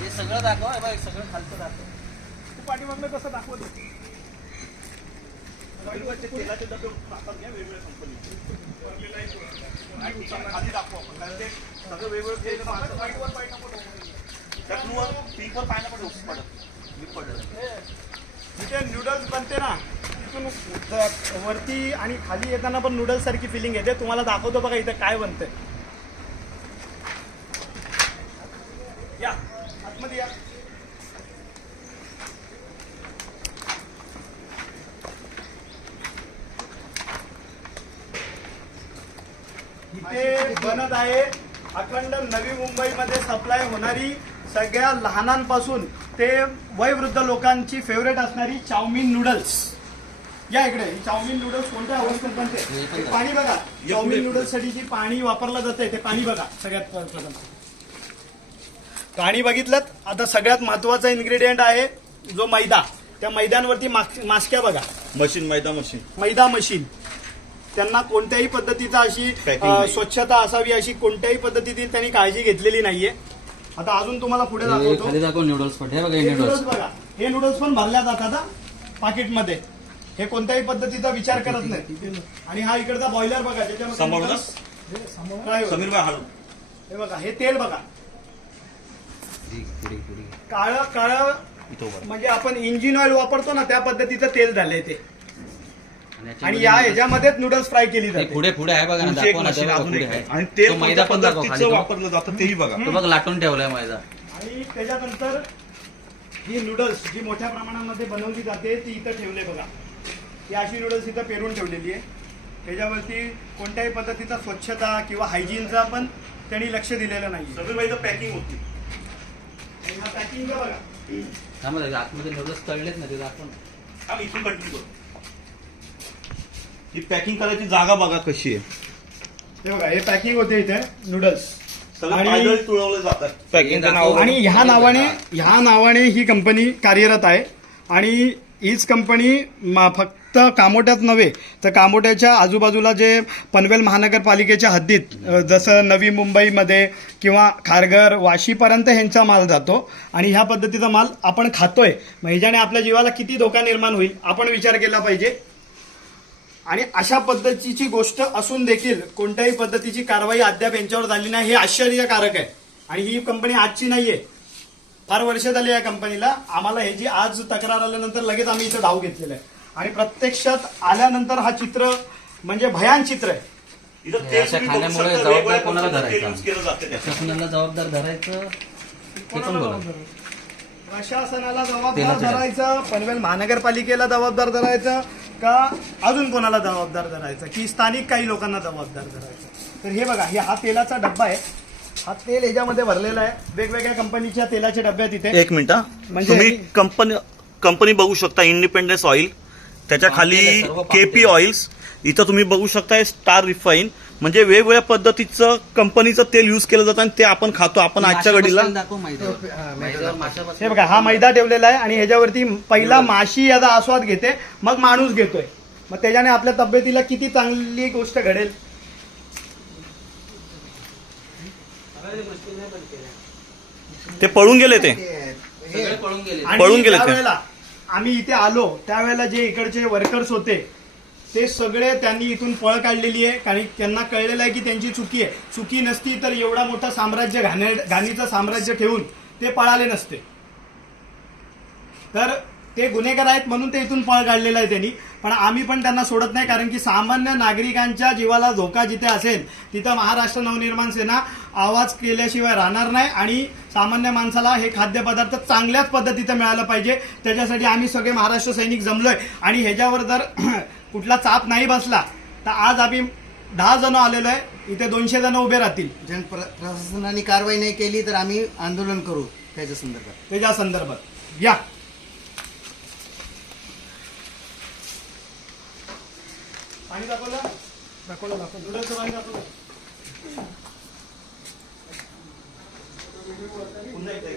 हे सगळं दाखव, सगळं खालचं दाखव. तू पाठीमागलं कसं दाखवत तेलाचे डबे वेगवेगळ्या कंपनीचे आधी दाखवू आपण, कारण ते सगळं वेगवेगळे पिंकवर पाहायला पण पडत. जिथे नूडल्स बनते ना तिथून वरती आणि खाली येताना पण नूडल्स सारखी फिलिंग येते. तुम्हाला दाखवतो बघा इथं काय बनतंय. या आतमध्ये या. इथे बनत आहे अखंड नवी मुंबईमध्ये सप्लाय होणारी सगळ्या लहानांपासून ते वयोवृद्ध लोकांची फेवरेट असणारी चाऊमिन नूडल्स. या इकडे चाऊमिन नूडल्स कोणत्या अवस्थेत बनते पाणी बघा. चाऊमिन नूडल्स साठी जी पाणी वापरलं जाते ते पाणी बघा. सगळ्यात प्रथम पाणी बघितलं. आता सगळ्यात महत्वाचा इन्ग्रेडियंट आहे जो मैदा. त्या मैद्यांवरती मास्क्या बघा. मशीन मैदा मशीन. त्यांना कोणत्याही पद्धतीचा अशी स्वच्छता असावी अशी कोणत्याही पद्धतीची त्यांनी काळजी घेतलेली नाहीये. आता अजून तुम्हाला पुढे दाखवतो. नूडल्स बघा. हे नूडल्स पण भरल्या जातात पाकिटमध्ये. हे कोणत्याही पद्धतीचा विचार करत नाही. आणि हा इकडचा बॉयलर बघा ज्याच्यामध्ये हे बघा. हे तेल बघा काळं काळं म्हणजे आपण इंजिन ऑइल वापरतो ना त्या पद्धतीचं तेल झालंय ते. आणि या ह्याच्यामध्येच नूडल्स फ्राय केली जाते. पुढे पुढे आहे बघा ना. आणि तेल मैदा पद्धतीचं वापरलं जातं तेही बघा. तो बघ लाटून ठेवलाय मैदा. आणि त्याच्यानंतर ही नूडल्स जी मोठ्या प्रमाणामध्ये बनवली जाते ती इथं ठेवले बघा. ही अशी नूडल्स इथं पेरून ठेवलेली आहे. त्याच्यावरती कोणत्याही पद्धतीचा स्वच्छता किंवा हायजीनचा पण त्यांनी लक्ष दिलेलं नाही. सगळी मैदा पॅकिंग होती. पॅकिंग बघा. आतमध्ये नूडल्स तळलेत ना ते दाखवून इथून कंटिन्यू करू. ही पॅकिंग करायची जागा बघा कशी आहे. हे बघा. हे पॅकिंग होते इथे नूडल्स आणि तुळवले जातात पॅकिंग. आणि ह्या नावाने ही कंपनी कार्यरत आहे. आणि हीच कंपनी फक्त कामोट्यात नव्हे तर कामोट्याच्या आजूबाजूला जे पनवेल महानगरपालिकेच्या हद्दीत जसं नवी मुंबईमध्ये किंवा खारघर वाशीपर्यंत ह्यांचा माल जातो. आणि ह्या पद्धतीचा माल आपण खातोय. मग ह्याच्याने आपल्या जीवाला किती धोका निर्माण होईल आपण विचार केला पाहिजे. आणि अशा पद्धतीची गोष्ट असून देखील कोणत्याही पद्धतीची कारवाई अद्याप यांच्यावर झाली नाही हे आश्चर्यकारक आहे. आणि ही कंपनी आजची नाहीये. फार वर्ष झाली या कंपनीला. आम्हाला ह्याची आज तक्रार आल्यानंतर लगेच आम्ही इथं धाव घेतलेला आहे. आणि प्रत्यक्षात आल्यानंतर हा चित्र म्हणजे भयान चित्र आहे. खाण्यामुळे जबाबदार कोणाला धरायचं. शासनाला जबाबदार धरायचं. प्रशासनाला जबाबदार धरायचं. पनवेल महानगरपालिकेला जबाबदार धरायचं का अजून कोणाला जबाबदार धरायचं की स्थानिक काही लोकांना जबाबदार धरायचं. तर हे बघा. हा तेलाचा डब्बा आहे. हा तेल ह्याच्यामध्ये भरलेला आहे. वेगवेगळ्या कंपनीच्या तेलाचे डब्बे आहेत इथे. एक मिनिट म्हणजे तुम्ही कंपनी बघू शकता. इंडिपेंडन्स ऑइल त्याच्या खाली केपी ऑइल्स. इथं तुम्ही बघू शकता स्टार रिफाईन. म्हणजे वेगवेगळ्या पद्धतीचं कंपनीचं तेल युज केलं जातं आणि ते आपण खातो. आपण आजच्या घडीला हे बघा. हा मैदा ठेवलेला आहे आणि ह्याच्यावरती पहिला माशी याचा आस्वाद घेते मग माणूस घेतोय. मग त्याच्याने आपल्या तब्येतीला किती चांगली गोष्ट घडेल. ते पळून गेले. ते पळून गेले. त्यावेळेला आम्ही इथे आलो त्यावेळेला जे इकडचे वर्कर्स होते ते सगळे त्यांनी इथून पळ काढलेली आहे. कारण त्यांना कळलेलं आहे की त्यांची चुकी आहे. चुकी नसती तर एवढा मोठा साम्राज्य घाणीचं साम्राज्य ठेवून ते पळाले नसते. तर ते गुन्हेगार आहेत म्हणून ते इथून पळ काढलेला आहे त्यांनी. पण आम्ही पण त्यांना सोडत नाही. कारण की सामान्य नागरिकांच्या जीवाला धोका जिथे असेल तिथं महाराष्ट्र नवनिर्माण सेना आवाज केल्याशिवाय राहणार नाही. आणि सामान्य माणसाला हे खाद्यपदार्थ चांगल्याच पद्धतीचं मिळालं पाहिजे. त्याच्यासाठी आम्ही सगळे महाराष्ट्र सैनिक जमलोय. आणि ह्याच्यावर जर कुठला चाप नाही बसला तर आज आम्ही 10 जण आलेलो आहे. इथे 200 जण उभे राहतील. प्रशासनाने कारवाई नाही केली तर आम्ही आंदोलन करू त्याच्या संदर्भात. या पाणी दाखवलं नूडल्सचं पाणी दाखवलं. पुन्हा एकदा